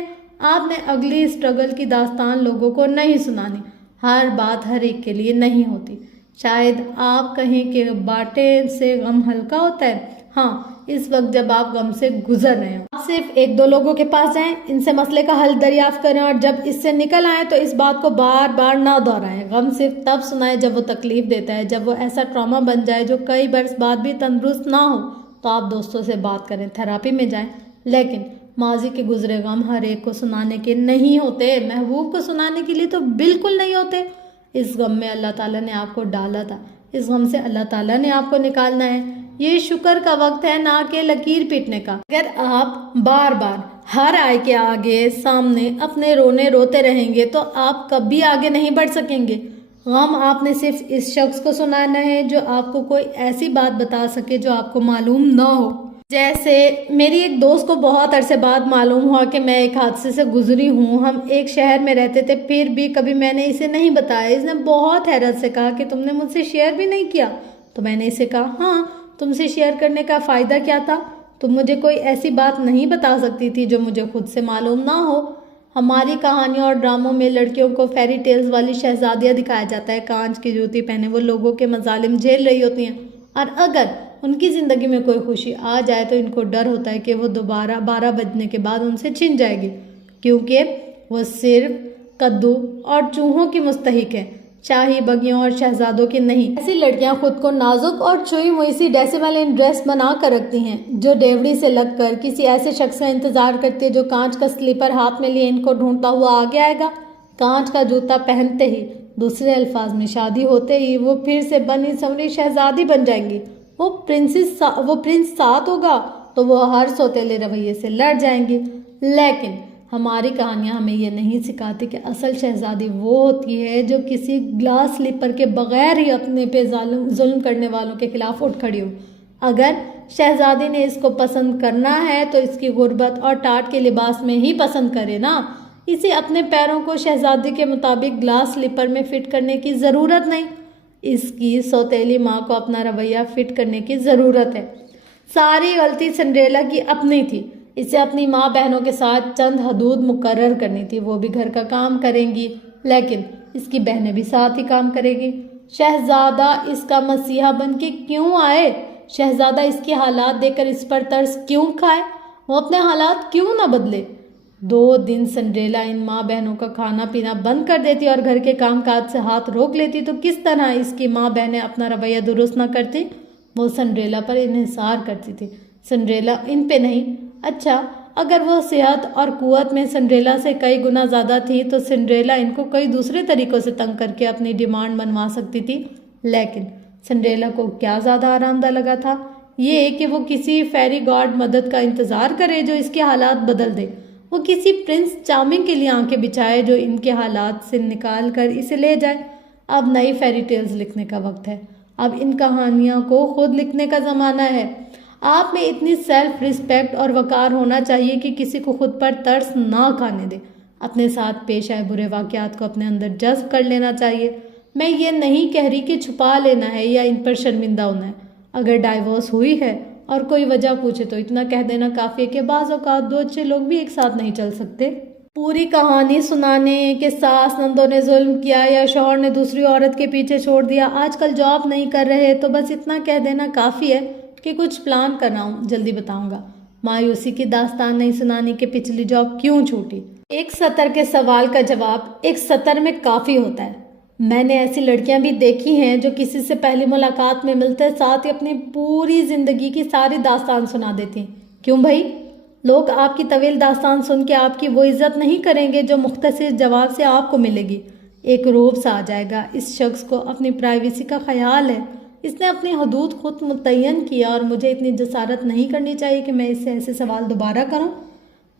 آپ نے اگلی اسٹرگل کی داستان لوگوں کو نہیں سنانی۔ ہر بات ہر ایک کے لیے نہیں ہوتی۔ شاید آپ کہیں کہ باٹے سے غم ہلکا ہوتا ہے۔ ہاں، اس وقت جب آپ غم سے گزر رہے ہوں۔ آپ صرف ایک دو لوگوں کے پاس جائیں، ان سے مسئلے کا حل دریافت کریں اور جب اس سے نکل آئیں تو اس بات کو بار بار نہ دہرائیں۔ غم صرف تب سنائیں جب وہ تکلیف دیتا ہے، جب وہ ایسا ٹراما بن جائے جو کئی برس بعد بھی تندرست نہ ہو تو آپ دوستوں سے بات کریں، تھراپی میں جائیں، لیکن ماضی کے گزرے غم ہر ایک کو سنانے کے نہیں ہوتے، محبوب کو سنانے کے لیے تو بالکل نہیں ہوتے۔ اس غم میں اللہ تعالیٰ نے آپ کو ڈالا تھا، اس غم سے اللہ تعالیٰ نے آپ کو نکالنا ہے۔ یہ شکر کا وقت ہے، نہ کہ لکیر پیٹنے کا۔ اگر آپ بار بار ہر آئے کے آگے سامنے اپنے رونے روتے رہیں گے تو آپ کبھی آگے نہیں بڑھ سکیں گے۔ غم آپ نے صرف اس شخص کو سنانا ہے جو آپ کو کوئی ایسی بات بتا سکے جو آپ کو معلوم نہ ہو۔ جیسے میری ایک دوست کو بہت عرصے بعد معلوم ہوا کہ میں ایک حادثے سے گزری ہوں۔ ہم ایک شہر میں رہتے تھے، پھر بھی کبھی میں نے اسے نہیں بتایا۔ اس نے بہت حیرت سے کہا کہ تم نے مجھ سے شیئر بھی نہیں کیا؟ تو میں نے اسے کہا، ہاں، تم سے شیئر کرنے کا فائدہ کیا تھا؟ تم مجھے کوئی ایسی بات نہیں بتا سکتی تھی جو مجھے خود سے معلوم نہ ہو۔ ہماری کہانیوں اور ڈراموں میں لڑکیوں کو فیری ٹیلز والی شہزادیاں دکھایا جاتا ہے، کانچ کی جوتی پہنے وہ لوگوں کے مظالم جھیل رہی ہوتی ہیں، اور اگر ان کی زندگی میں کوئی خوشی آ جائے تو ان کو ڈر ہوتا ہے کہ وہ دوبارہ 12 بجنے کے بعد ان سے چھن جائے گی، کیونکہ وہ صرف کدو اور چوہوں کی مستحق ہے، شاہی بگیوں اور شہزادوں کی نہیں۔ ایسی لڑکیاں خود کو نازک اور چھوئی موئی سی ڈیسیملین ڈریس بنا کر رکھتی ہیں، جو ڈیوڑی سے لگ کر کسی ایسے شخص کا انتظار کرتی ہے جو کانچ کا سلیپر ہاتھ میں لیے ان کو ڈھونڈتا ہوا آگے آئے گا۔ کانچ کا جوتا پہنتے ہی، دوسرے الفاظ میں شادی ہوتے ہی، وہ پھر سے بنی سنوری شہزادی بن جائیں گی۔ وہ پرنس ساتھ ہوگا تو وہ ہر سوتیلے رویے سے لڑ جائیں گی۔ لیکن ہماری کہانیاں ہمیں یہ نہیں سکھاتی کہ اصل شہزادی وہ ہوتی ہے جو کسی گلاس سلیپر کے بغیر ہی اپنے پہ ظلم کرنے والوں کے خلاف اٹھ کھڑی ہو۔ اگر شہزادی نے اس کو پسند کرنا ہے تو اس کی غربت اور ٹاٹ کے لباس میں ہی پسند کرے نا۔ اسے اپنے پیروں کو شہزادی کے مطابق گلاس سلیپر میں فٹ کرنے کی ضرورت نہیں، اس کی سوتیلی ماں کو اپنا رویہ فٹ کرنے کی ضرورت ہے۔ ساری غلطی سنڈریلا کی اپنی تھی۔ اسے اپنی ماں بہنوں کے ساتھ چند حدود مقرر کرنی تھی، وہ بھی گھر کا کام کریں گی، لیکن اس کی بہنیں بھی ساتھ ہی کام کریں گی۔ شہزادہ اس کا مسیحا بن کے کیوں آئے؟ شہزادہ اس کے حالات دیکھ کر اس پر ترس کیوں کھائے؟ وہ اپنے حالات کیوں نہ بدلے؟ 2 دن سنڈریلا ان ماں بہنوں کا کھانا پینا بند کر دیتی اور گھر کے کام کاج سے ہاتھ روک لیتی تو کس طرح اس کی ماں بہنیں اپنا رویہ درست نہ کرتی؟ وہ سنڈریلا پر انحصار کرتی تھی، سنڈریلا ان پہ نہیں۔ اچھا، اگر وہ صحت اور قوت میں سنڈریلا سے کئی گنا زیادہ تھی تو سنڈریلا ان کو کئی دوسرے طریقوں سے تنگ کر کے اپنی ڈیمانڈ منوا سکتی تھی۔ لیکن سنڈریلا کو کیا زیادہ آرام دہ لگا تھا؟ یہ کہ وہ کسی فیری گاڈ مدد کا انتظار کرے جو اس کے حالات بدل دے، وہ کسی پرنس چارمنگ کے لیے آنکھیں بچھائے جو ان کے حالات سے نکال کر اسے لے جائے۔ اب نئی فیری ٹیلز لکھنے کا وقت ہے، اب ان کہانیوں کو خود لکھنے کا زمانہ ہے۔ آپ میں اتنی سیلف ریسپیکٹ اور وقار ہونا چاہیے کہ کسی کو خود پر ترس نہ کھانے دے، اپنے ساتھ پیش آئے برے واقعات کو اپنے اندر جذب کر لینا چاہیے۔ میں یہ نہیں کہہ رہی کہ چھپا لینا ہے یا ان پر شرمندہ ہونا ہے۔ اگر ڈائیورس ہوئی ہے اور کوئی وجہ پوچھے تو اتنا کہہ دینا کافی ہے کہ بعض اوقات 2 اچھے لوگ بھی ایک ساتھ نہیں چل سکتے۔ پوری کہانی سنانے کہ ساس نندوں نے ظلم کیا یا شوہر نے دوسری عورت کے پیچھے چھوڑ دیا، آج کل جاب نہیں کر رہے، تو بس اتنا کہہ دینا کافی ہے کہ کچھ پلان کر رہا ہوں، جلدی بتاؤں گا۔ مایوسی کی داستان نہیں سنانی کہ پچھلی جاب کیوں چھوٹی۔ ایک سطر کے سوال کا جواب ایک سطر میں کافی ہوتا ہے۔ میں نے ایسی لڑکیاں بھی دیکھی ہیں جو کسی سے پہلی ملاقات میں ملتے ساتھ ہی اپنی پوری زندگی کی ساری داستان سنا دیتی ہیں۔ کیوں بھائی؟ لوگ آپ کی طویل داستان سن کے آپ کی وہ عزت نہیں کریں گے جو مختصر جواب سے آپ کو ملے گی۔ ایک روب سا آ جائے گا، اس شخص کو اپنی پرائیویسی کا خیال ہے، اس نے اپنی حدود خود متعین کیا اور مجھے اتنی جسارت نہیں کرنی چاہیے کہ میں اس سے ایسے سوال دوبارہ کروں۔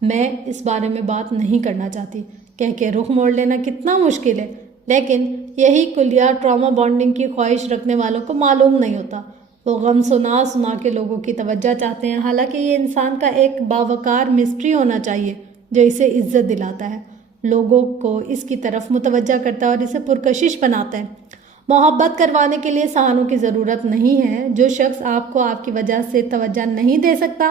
میں اس بارے میں بات نہیں کرنا چاہتی، کہہ کے رخ موڑ لینا کتنا مشکل ہے، لیکن یہی کلیات ٹراما بانڈنگ کی خواہش رکھنے والوں کو معلوم نہیں ہوتا۔ وہ غم سنا سنا کے لوگوں کی توجہ چاہتے ہیں، حالانکہ یہ انسان کا ایک باوقار مسٹری ہونا چاہیے جو اسے عزت دلاتا ہے، لوگوں کو اس کی طرف متوجہ کرتا ہے اور اسے پرکشش بناتا ہے۔ محبت کروانے کے لیے سہانوں کی ضرورت نہیں ہے۔ جو شخص آپ کو آپ کی وجہ سے توجہ نہیں دے سکتا،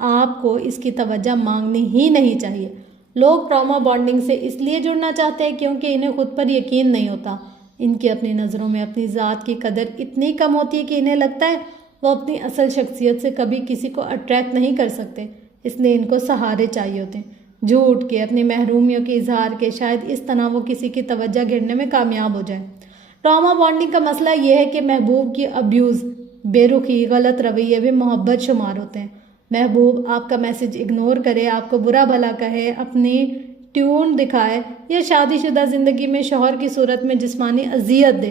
آپ کو اس کی توجہ مانگنی ہی نہیں چاہیے۔ لوگ ٹراما بانڈنگ سے اس لیے جڑنا چاہتے ہیں کیونکہ انہیں خود پر یقین نہیں ہوتا۔ ان کی اپنی نظروں میں اپنی ذات کی قدر اتنی کم ہوتی ہے کہ انہیں لگتا ہے وہ اپنی اصل شخصیت سے کبھی کسی کو اٹریکٹ نہیں کر سکتے، اس لیے ان کو سہارے چاہیے ہوتے ہیں، جھوٹ کے، اپنی محرومیوں کے اظہار کے، شاید اس طرح وہ کسی کی توجہ گھیرنے میں کامیاب ہو جائے۔ ٹراما بانڈنگ کا مسئلہ یہ ہے کہ محبوب کی ابیوز، بے رخی، غلط رویے بھی محبت شمار ہوتے ہیں۔ محبوب آپ کا میسج اگنور کرے، آپ کو برا بھلا کہے، اپنی ٹیون دکھائے یا شادی شدہ زندگی میں شوہر کی صورت میں جسمانی اذیت دے،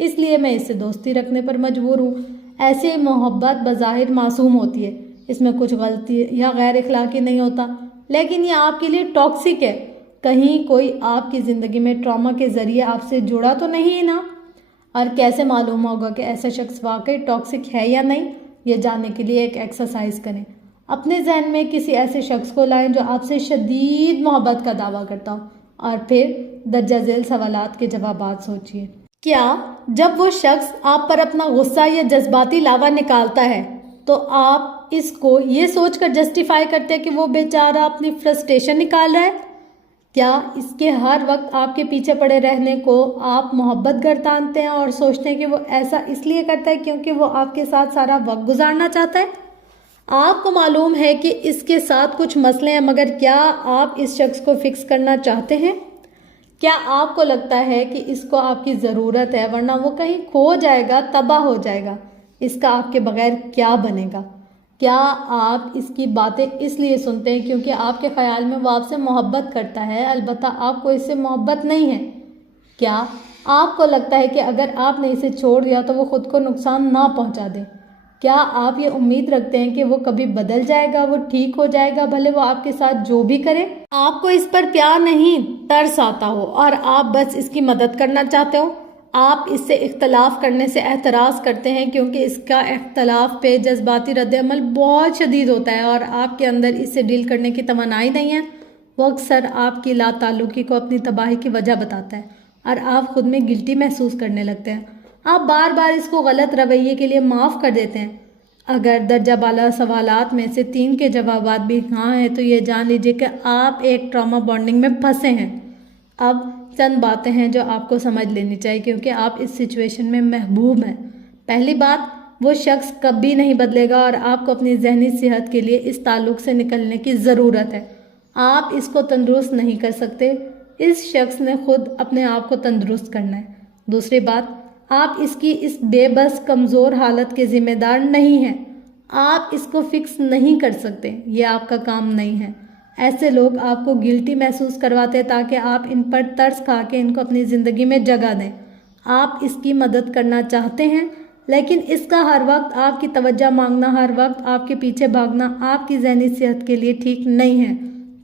اس لیے میں اس سے دوستی رکھنے پر مجبور ہوں۔ ایسی محبت بظاہر معصوم ہوتی ہے، اس میں کچھ غلطی یا غیر اخلاقی نہیں ہوتا، لیکن یہ آپ کے لیے ٹاکسک ہے۔ کہیں کوئی آپ کی زندگی میں ٹراما کے ذریعے آپ سے جڑا تو نہیں ہے نا؟ اور کیسے معلوم ہوگا کہ ایسا شخص واقعی ٹاکسک ہے یا نہیں؟ یہ جاننے کے لیے ایک ایکسرسائز کریں۔ اپنے ذہن میں کسی ایسے شخص کو لائیں جو آپ سے شدید محبت کا دعویٰ کرتا ہو، اور پھر درجہ ذیل سوالات کے جوابات سوچیے۔ کیا جب وہ شخص آپ پر اپنا غصہ یا جذباتی لاوا نکالتا ہے تو آپ اس کو یہ سوچ کر جسٹیفائی کرتے ہیں کہ وہ بیچارہ اپنی فرسٹریشن نکال رہا ہے؟ کیا اس کے ہر وقت آپ کے پیچھے پڑے رہنے کو آپ محبت گردانتے ہیں اور سوچتے ہیں کہ وہ ایسا اس لیے کرتا ہے کیونکہ وہ آپ کے ساتھ سارا وقت گزارنا چاہتا ہے؟ آپ کو معلوم ہے کہ اس کے ساتھ کچھ مسئلے ہیں، مگر کیا آپ اس شخص کو فکس کرنا چاہتے ہیں؟ کیا آپ کو لگتا ہے کہ اس کو آپ کی ضرورت ہے، ورنہ وہ کہیں کھو جائے گا، تباہ ہو جائے گا؟ اس کا آپ کے بغیر کیا بنے گا؟ کیا آپ اس کی باتیں اس لیے سنتے ہیں کیونکہ آپ کے خیال میں وہ آپ سے محبت کرتا ہے، البتہ آپ کو اس سے محبت نہیں ہے؟ کیا آپ کو لگتا ہے کہ اگر آپ نے اسے چھوڑ دیا تو وہ خود کو نقصان نہ پہنچا دے؟ کیا آپ یہ امید رکھتے ہیں کہ وہ کبھی بدل جائے گا، وہ ٹھیک ہو جائے گا بھلے وہ آپ کے ساتھ جو بھی کرے؟ آپ کو اس پر پیار نہیں، ترس آتا ہو اور آپ بس اس کی مدد کرنا چاہتے ہو۔ آپ اس سے اختلاف کرنے سے اعتراض کرتے ہیں کیونکہ اس کا اختلاف پہ جذباتی رد عمل بہت شدید ہوتا ہے اور آپ کے اندر اس سے ڈیل کرنے کی توانائی نہیں ہے۔ وہ اکثر آپ کی لا تعلقی کو اپنی تباہی کی وجہ بتاتا ہے اور آپ خود میں گلٹی محسوس کرنے لگتے ہیں۔ آپ بار بار اس کو غلط رویے کے لیے معاف کر دیتے ہیں۔ اگر درجہ بالا سوالات میں سے 3 کے جوابات بھی ہاں ہیں تو یہ جان لیجیے کہ آپ ایک ٹراما بانڈنگ میں پھنسے ہیں۔ اب چند باتیں ہیں جو آپ کو سمجھ لینی چاہیے کیونکہ آپ اس سچویشن میں محبوب ہیں۔ پہلی بات، وہ شخص کبھی نہیں بدلے گا اور آپ کو اپنی ذہنی صحت کے لیے اس تعلق سے نکلنے کی ضرورت ہے۔ آپ اس کو تندرست نہیں کر سکتے، اس شخص نے خود اپنے آپ کو تندرست کرنا ہے۔ دوسری بات، آپ اس کی اس بے بس کمزور حالت کے ذمہ دار نہیں ہیں۔ آپ اس کو فکس نہیں کر سکتے، یہ آپ کا کام نہیں ہے۔ ایسے لوگ آپ کو گلٹی محسوس کرواتے ہیں تاکہ آپ ان پر ترس کھا کے ان کو اپنی زندگی میں جگہ دیں۔ آپ اس کی مدد کرنا چاہتے ہیں، لیکن اس کا ہر وقت آپ کی توجہ مانگنا، ہر وقت آپ کے پیچھے بھاگنا آپ کی ذہنی صحت کے لیے ٹھیک نہیں ہے۔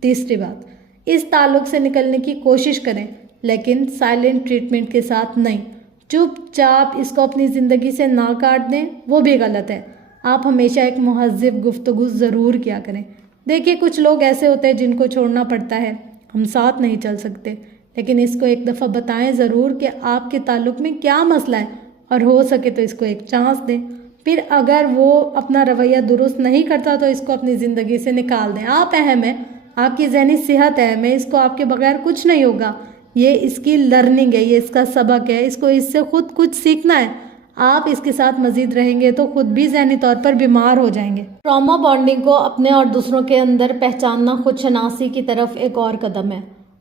تیسری بات، اس تعلق سے نکلنے کی کوشش کریں لیکن سائلنٹ ٹریٹمنٹ کے ساتھ نہیں۔ چپ چاپ اس کو اپنی زندگی سے نہ کاٹ دیں، وہ بھی غلط ہے۔ آپ ہمیشہ ایک مہذب گفتگو ضرور کیا کریں۔ دیکھیے، کچھ لوگ ایسے ہوتے ہیں جن کو چھوڑنا پڑتا ہے، ہم ساتھ نہیں چل سکتے، لیکن اس کو ایک دفعہ بتائیں ضرور کہ آپ کے تعلق میں کیا مسئلہ ہے اور ہو سکے تو اس کو ایک چانس دیں۔ پھر اگر وہ اپنا رویہ درست نہیں کرتا تو اس کو اپنی زندگی سے نکال دیں۔ آپ اہم ہیں، آپ کی ذہنی صحت اہم ہے، اس کو آپ کے بغیر کچھ نہیں ہوگا۔ یہ اس کی لرننگ ہے، یہ اس کا سبق ہے، اس کو اس سے خود کچھ سیکھنا ہے۔ آپ اس کے ساتھ مزید رہیں گے تو خود بھی ذہنی طور پر بیمار ہو جائیں گے۔ ٹراما بانڈنگ کو اپنے اور دوسروں کے اندر پہچاننا خود شناسی کی طرف ایک اور قدم ہے۔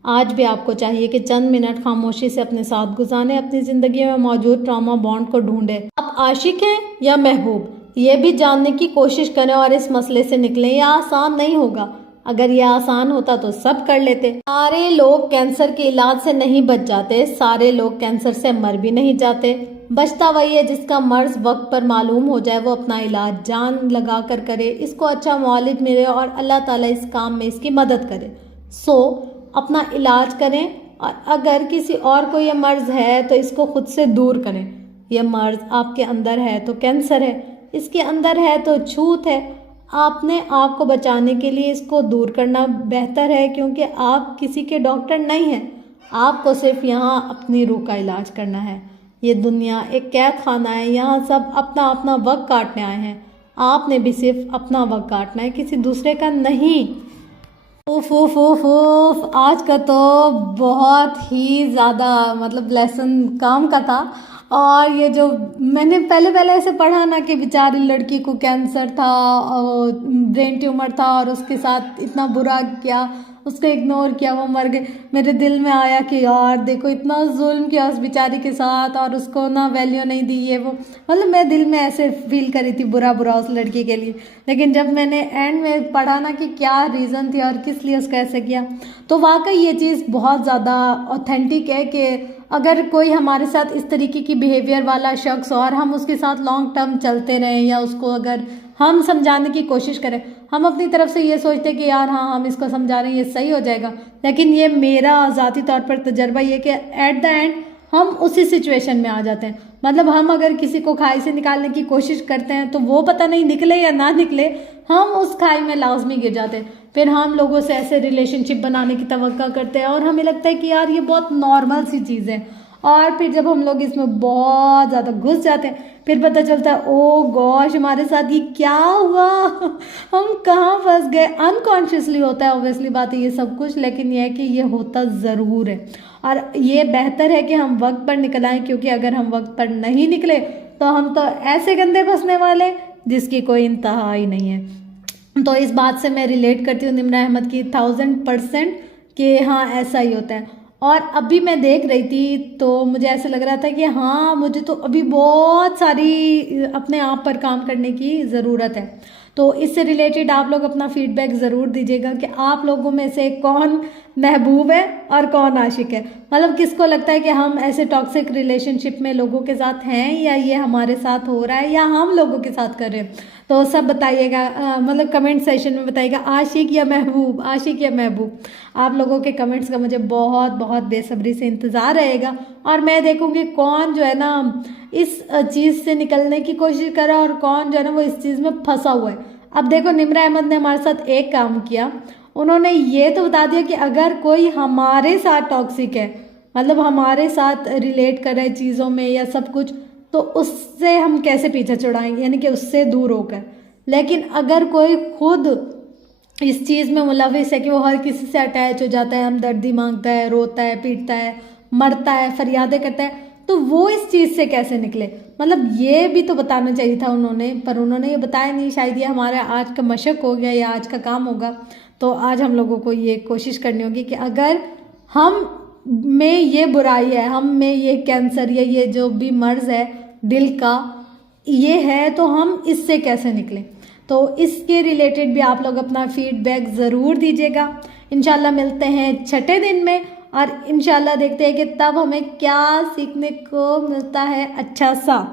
آج بھی آپ کو چاہیے کہ چند منٹ خاموشی سے اپنے ساتھ گزاریں، اپنی زندگی میں موجود ٹراما بانڈ کو ڈھونڈیں۔ آپ عاشق ہیں یا محبوب، یہ بھی جاننے کی کوشش کریں اور اس مسئلے سے نکلیں۔ یہ آسان نہیں ہوگا، اگر یہ آسان ہوتا تو سب کر لیتے۔ سارے لوگ کینسر کے علاج سے نہیں بچ جاتے، سارے لوگ کینسر سے مر بھی نہیں جاتے۔ بچتا وہی ہے جس کا مرض وقت پر معلوم ہو جائے، وہ اپنا علاج جان لگا کر کرے، اس کو اچھا معالج ملے اور اللہ تعالیٰ اس کام میں اس کی مدد کرے۔ اپنا علاج کریں، اور اگر کسی اور کو یہ مرض ہے تو اس کو خود سے دور کریں۔ یہ مرض آپ کے اندر ہے تو کینسر ہے، اس کے اندر ہے تو چھوت ہے۔ آپ نے آپ کو بچانے کے لیے اس کو دور کرنا بہتر ہے، کیونکہ آپ کسی کے ڈاکٹر نہیں ہیں۔ آپ کو صرف یہاں اپنی روح کا علاج کرنا ہے۔ یہ دنیا ایک قید خانہ ہے، یہاں سب اپنا اپنا وقت کاٹنے آئے ہیں۔ آپ نے بھی صرف اپنا وقت کاٹنا ہے، کسی دوسرے کا نہیں۔ اوف اوف اوف اوف، آج کا تو بہت ہی زیادہ لیسن کام کا تھا۔ اور یہ جو میں نے پہلے ایسے پڑھا نا کہ بیچاری لڑکی کو کینسر تھا اور برین ٹیومر تھا اور اس کے ساتھ اتنا برا کیا، اس کو اگنور کیا، وہ مر گئے. میرے دل میں آیا کہ یار دیکھو اتنا ظلم کیا اس بیچاری کے ساتھ اور اس کو نا ویلیو نہیں دی یہ وہ. مطلب میں دل میں ایسے فیل کری تھی برا اس لڑکی کے لیے. لیکن جب میں نے اینڈ میں پڑھا نا کہ کیا ریزن تھی اور کس لیے اس کا ایسے کیا، تو واقعی یہ چیز بہت زیادہ اوتھینٹک ہے کہ اگر کوئی ہمارے ساتھ اس طریقے کی بیہیویئر والا شخص اور ہم اس کے ساتھ لانگ ٹرم چلتے رہیں یا اس کو اگر ہم سمجھانے کی کوشش کریں، ہم اپنی طرف سے یہ سوچتے کہ یار ہاں ہم اس کو سمجھا رہے ہیں یہ صحیح ہو جائے گا، لیکن یہ میرا ذاتی طور پر تجربہ یہ کہ ایٹ دا اینڈ ہم اسی سچویشن میں آ جاتے ہیں. مطلب ہم اگر کسی کو کھائی سے نکالنے کی کوشش کرتے ہیں تو وہ پتہ نہیں نکلے یا نہ نکلے، ہم اس کھائی میں لازمی گر جاتے ہیں. پھر ہم لوگوں سے ایسے ریلیشن شپ بنانے کی توقع کرتے ہیں اور ہمیں لگتا ہے کہ یار یہ بہت نارمل سی چیز ہے. اور پھر جب ہم لوگ اس میں بہت زیادہ گھس جاتے ہیں پھر پتہ چلتا ہے او گوش ہمارے ساتھ یہ کیا ہوا، ہم کہاں پھنس گئے. انکانشیسلی ہوتا ہے اوبویسلی بات ہے یہ سب کچھ، لیکن یہ ہے کہ یہ ہوتا ضرور ہے اور یہ بہتر ہے کہ ہم وقت پر نکل آئیں، کیونکہ اگر ہم وقت پر نہیں نکلے تو ہم تو ایسے گندے پھنسنے والے جس کی کوئی انتہا ہی نہیں ہے. تو اس بات سے میں ریلیٹ کرتی ہوں نمرہ احمد کی 1000% کہ ہاں ایسا ہی ہوتا ہے. اور ابھی میں دیکھ رہی تھی تو مجھے ایسا لگ رہا تھا کہ ہاں مجھے تو ابھی بہت ساری اپنے آپ پر کام کرنے کی ضرورت ہے. تو اس سے ریلیٹڈ آپ لوگ اپنا فیڈ بیک ضرور دیجیے گا کہ آپ لوگوں میں سے کون محبوب ہے اور کون عاشق ہے. مطلب کس کو لگتا ہے کہ ہم ایسے ٹاکسک ریلیشن شپ میں لوگوں کے ساتھ ہیں یا یہ ہمارے ساتھ ہو رہا ہے یا ہم لوگوں کے ساتھ کر رہے ہیں. تو سب بتائیے گا، مطلب کمنٹ سیشن میں بتائیے گا عاشق یا محبوب، عاشق یا محبوب. آپ لوگوں کے کمنٹس کا مجھے بہت بہت بے صبری سے انتظار رہے گا اور میں دیکھوں گی کون جو ہے نا اس چیز سے نکلنے کی کوشش کرا اور کون جو ہے نا وہ اس چیز میں پھنسا ہوا ہے. اب دیکھو نمرہ احمد نے ہمارے ساتھ ایک کام کیا، انہوں نے یہ تو بتا دیا کہ اگر کوئی ہمارے ساتھ ٹاکسک ہے، مطلب ہمارے ساتھ ریلیٹ کر رہے چیزوں میں یا سب کچھ، تو اس سے ہم کیسے پیچھا چھڑائیں گے، یعنی کہ اس سے دور ہو کر. لیکن اگر کوئی خود اس چیز میں ملوث ہے کہ وہ ہر کسی سے اٹیچ ہو جاتا ہے، ہمدردی مانگتا ہے، روتا ہے، پیٹتا ہے، مرتا ہے، فریادیں کرتا ہے، تو وہ اس چیز سے کیسے نکلے. مطلب یہ بھی تو بتانا چاہیے تھا انہوں نے، پر انہوں نے یہ بتایا نہیں. شاید یہ ہمارا آج کا مشق ہو گیا یا آج کا کام ہوگا. تو آج ہم لوگوں کو یہ کوشش کرنی ہوگی کہ اگر ہم میں یہ برائی ہے، ہم میں یہ کینسر یا یہ جو بھی مرض ہے دل کا یہ ہے، تو ہم اس سے کیسے نکلیں. تو اس کے ریلیٹڈ بھی آپ لوگ اپنا فیڈ بیک ضرور دیجیے گا. انشاءاللہ ملتے ہیں چھٹے دن میں اور انشاءاللہ دیکھتے ہیں کہ تب ہمیں کیا سیکھنے کو ملتا ہے اچھا سا.